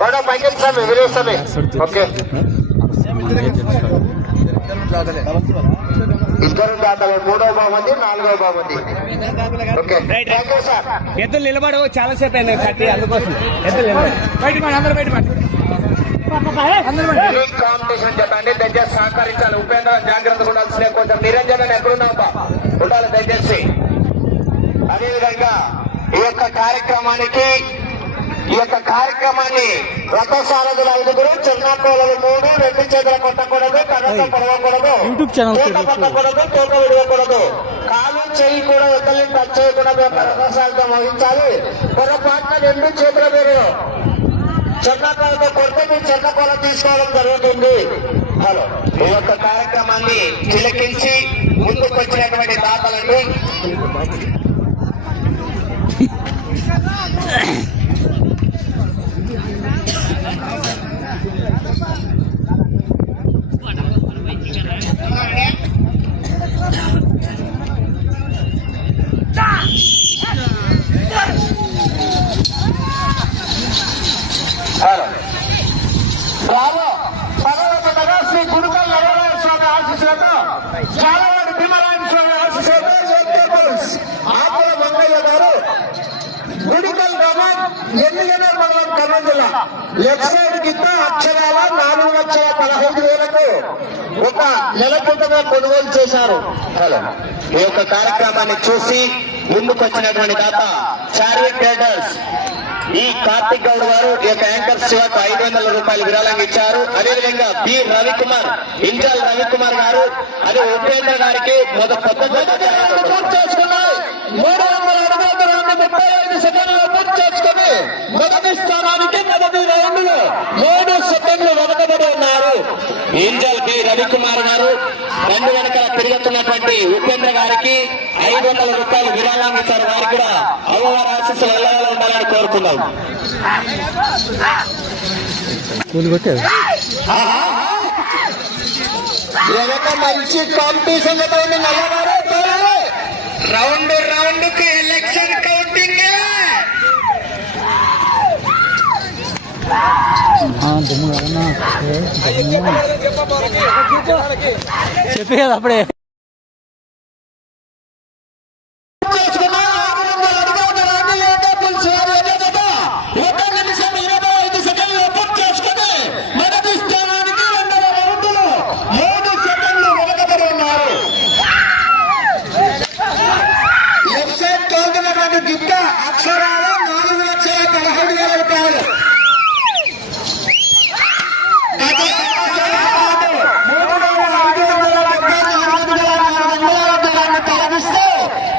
కూడా పైకి స్వామి విలేస్తామి. ఓకే ఇద్దరు దాతలు, మూడో బాగుంది, నాలుగో బాగుంది. Okay thank you sir. ఎద్దులు నిలబడు చాలాసేపు అయింది కట్టి, అందుకోసం ఎద్దులు నిలబడి బయట అందరూ బయట కాంపిటీషన్ చెప్పండి. దయచేసి సహకరించాలి. ఉపేంద్ర జాగ్రత్తగా ఉండాల్సిన, కొంచెం నిరంజన ఎక్కడున్నావు ఉండాలి దయచేసి. అదేవిధంగా ఈ యొక్క కార్యక్రమాన్ని రథసారథులు 5, చిన్నకోలలు 3, 2 చేతుల కొట్టకూడదు, కనతో పడవకూడదు, పట్టకూడదు, తోట విడవకూడదు, కాలు చేయి కూడా ఒకరిని టచ్ చేయకూడదు. రథసారథం వహించాలి. పొరపాటున 2 చేతుల మీరు చిన్నకోలతో కొడితే మీరు చిన్నకోల తీసుకోవడం జరుగుతుంది. హలో, ఈ యొక్క కార్యక్రమాన్ని తిలకించి ముందుకు వచ్చినటువంటి దాతలండి. శ్రీ గురుకల్ నరనారాయణ స్వామి ఆశీస్సులతో, చాలావాడి భీమరాయణ స్వామి ఆశీస్సులతో, ఆకుల మంగయ్య గారు గుడికల్ గ్రామం, ఎన్నికనూరు మండలం, కర్నూలు జిల్లా. లెఫ్ట్ సైడ్ కింద అక్షరాల 4,15,000కు ఒక నెల క్రితమే కొనుగోలు చేశారు. హలో, ఈ యొక్క కార్యక్రమాన్ని చూసి ముందుకు వచ్చినటువంటి దాత చార్విక్ ట్రేడర్స్ ఈ కార్తిక్ గౌడ్ గారు ఈ యొక్క యాంకర్ శివకు 500 రూపాయలు విరాళంగా ఇచ్చారు. అదేవిధంగా బి రవికుమార్, ఇంజల్ రవికుమార్ గారు, అదే ఉపేంద్ర గారికి పూర్తి చేసుకున్నారు. 335 సెకండ్లు పూర్తి చేసుకుని మొదటి స్థానానికి మొదటి రౌండ్ లో 3 సెకండ్లు వెనకబడి ఉన్నారు. ఇంజల్ బి రవికుమార్ గారు. 2 వెనకాల తిరుగుతున్నటువంటి ఉపేంద్ర గారికి 500 రూపాయలు విరాళంగా ఇచ్చారు. వారికి కూడా అమ్మవారి ఆశీస్సులు ఎల్లవేళ ఉండాలని కోరుకున్నాం. మంచి కాంపిటీషన్ రౌండ్ కి ఎలక్షన్ కౌంటింగ్ చెప్పే కదా అప్పుడే. అక్షరాలు 4,15,000 రూపాయలు. తొలగిస్తూ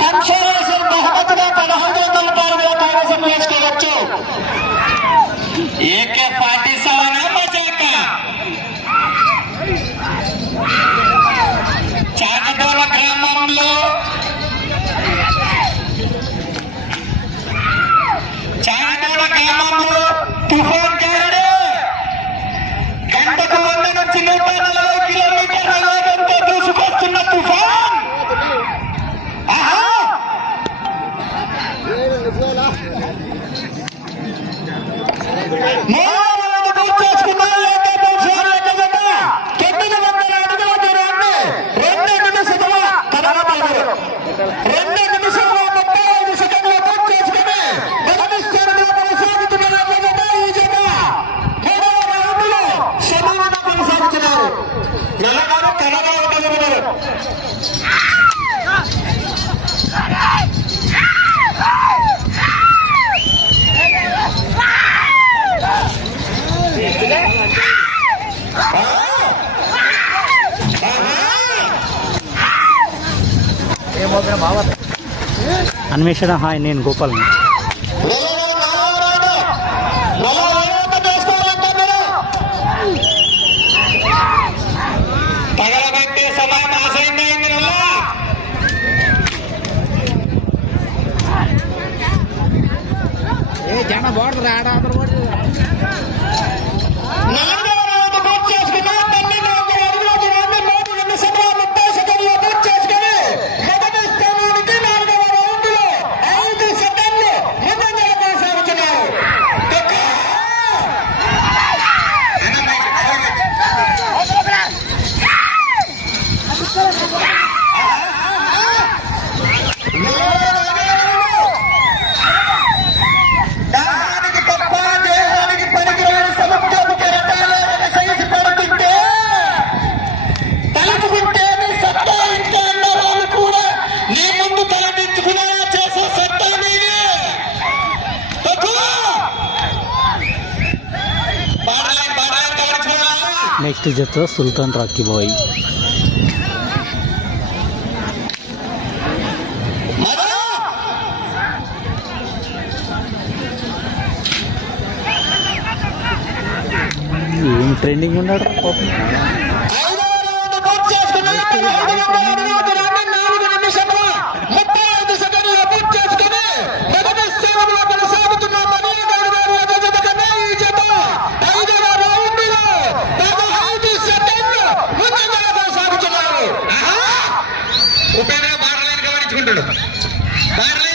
కన్సోలేషన్ బహుమతిగా 1,500 రూపాయలు కైవసం చేసుకోవచ్చు. AK-47 మజాక చాగటోల గ్రామంలో తుఫాన్ గాడు గంటకు 100 నుంచి 140 కిలోమీటర్ల వేగంతో దూసుకొస్తున్న తుఫాన్ అన్వేషణ. హాయ్, నేను గోపాల్. తగలబెట్టే సమయం ఆసైందైంది. జన బోర్డు రాడా నెక్స్ట్ జత సుల్తాన్ రాకీ బాయ్. ఏం ట్రెండింగ్ ఉన్నాడు పాపం.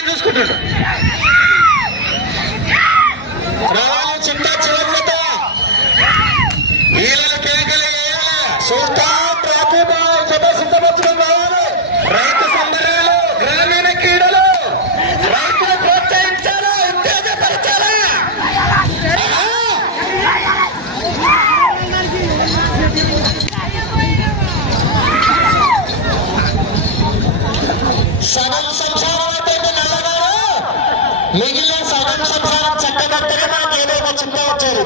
చూసుకుంటాడు చింతా చివరిత వీళ్ళ కేకలు సుల్తాన్ రాకీ బాయ్ జత సిద్ధపరచడం కావాలి. రైతు సంబరాలు, గ్రామీణ క్రీడలు, రైతులు ప్రోత్సహించాలా, ఉత్తేజపరచాలా. సగం సంసారం అయితే నల్లగారు, మిగిలిన సగం సంసారం చక్కబెట్టగా మనకు ఏదైనా చింత వచ్చారు.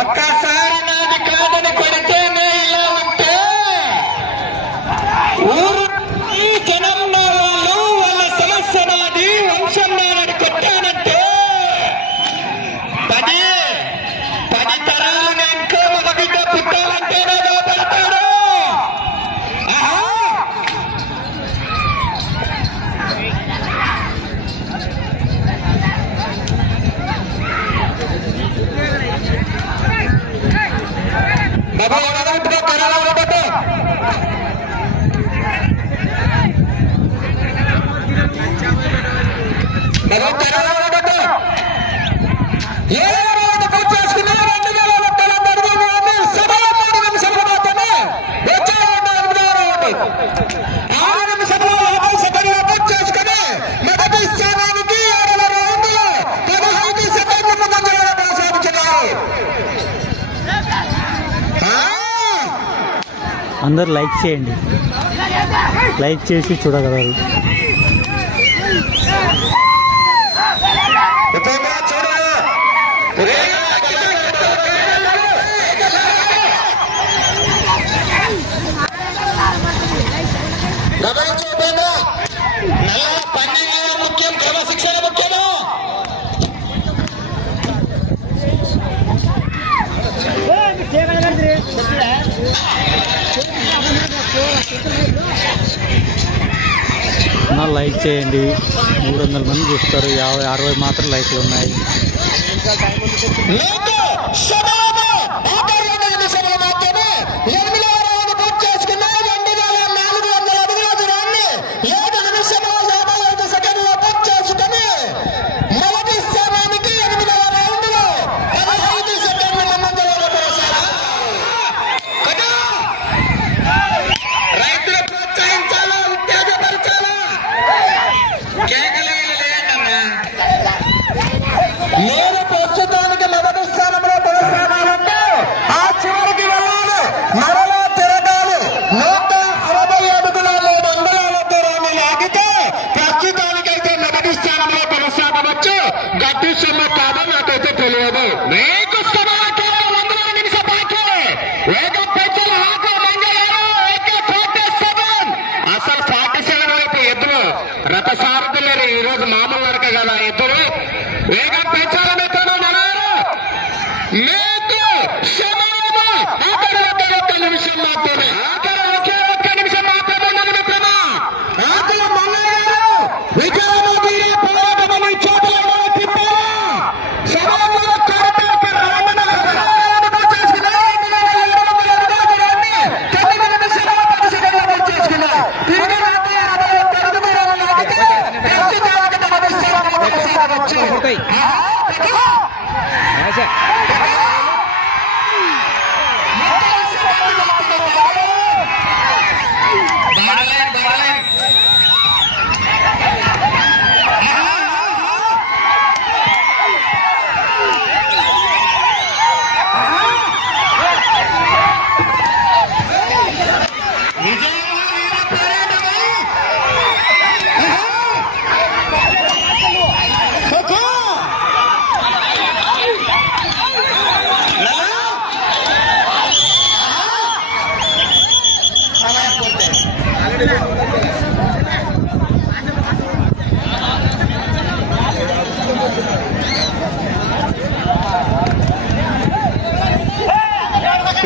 ఒక్కసారి నాది కాదని కొడితేనే ఇలా ఉంటే ఊరు జనం వాళ్ళు వాళ్ళ సమస్య నాది, వంశం నాదని కొట్టానంటే 10 తరాలు ఇంట్లో మన బిడ్డ పుట్టాలంటేనే లోపడతాడు. అందరు లైక్ చేయండి, లైక్ చేసి చూడగలరు. ముఖ్యం, క్రమశిక్షణ ముఖ్యము. నా లైక్ చేయండి, 300 మంది చూస్తారు, 50-60 మాత్రం లైక్లు ఉన్నాయి. నేను ప్రస్తుతానికి మొదటి స్థానంలో కొనసాగాలంటే ఆ చివరికి వెళ్ళాలి, మరలా తిరగాలి. 160 అడుగుల 3 అంగుళాల దూరాన్ని లాగితే ప్రస్తుతానికైతే మొదటి స్థానంలో కొనసాగవచ్చు. గట్టి సొమ్ము కాదో నాకైతే తెలియదు. మీకు స్థానానికి 100 నిమిష బాకీ. వేగం పెంచాలి. అసలు 47 వైపు ఎద్దులు రథసారథులు లేరు ఈ రోజు, మామూలు నడక కదా ఎద్దులు. వేగం పెంచాలని మీకు సమయము ఆఖరి ఒక్క నిమిషం మాత్రమే, ఒక్క నిమిషం మాత్రమే ఉన్నది మిత్రమా. ఆఖరి మల్లయ్య విజయనగరి పోరాటమని చోట్ల తిప్పారా సమయంలో కరెక్ట్ రామణ చేసుకున్నారు. 9 నిమిషాల 10 సెకండ్లు చేసుకున్నారు. తిరిగి 21 అడుగులు లాగితే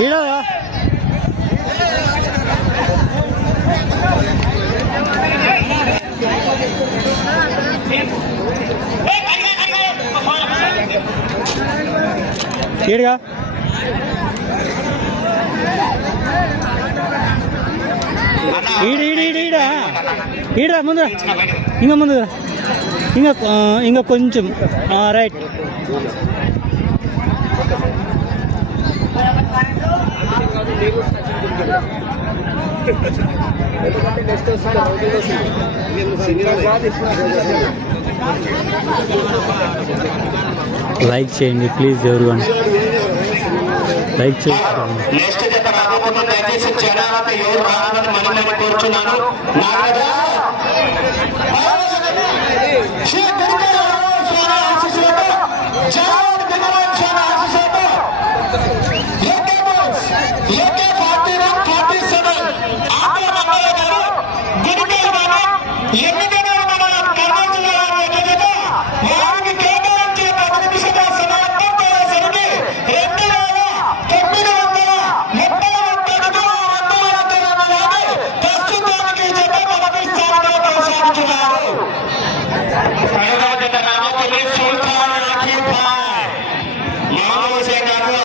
ఈడ ఈడగా ఈడ ముందు ఇంకా ముందు ఇంకా కొంచెం రైట్. లైక్ చేయండి ప్లీజ్ ఎవరివన్, లైక్ చేయండి. నెక్స్ట్ జత రాబోతున్న దయచేసి జనాలతో ఎవరు రావాలని మనం కోరుచున్నాను. నాగరాజా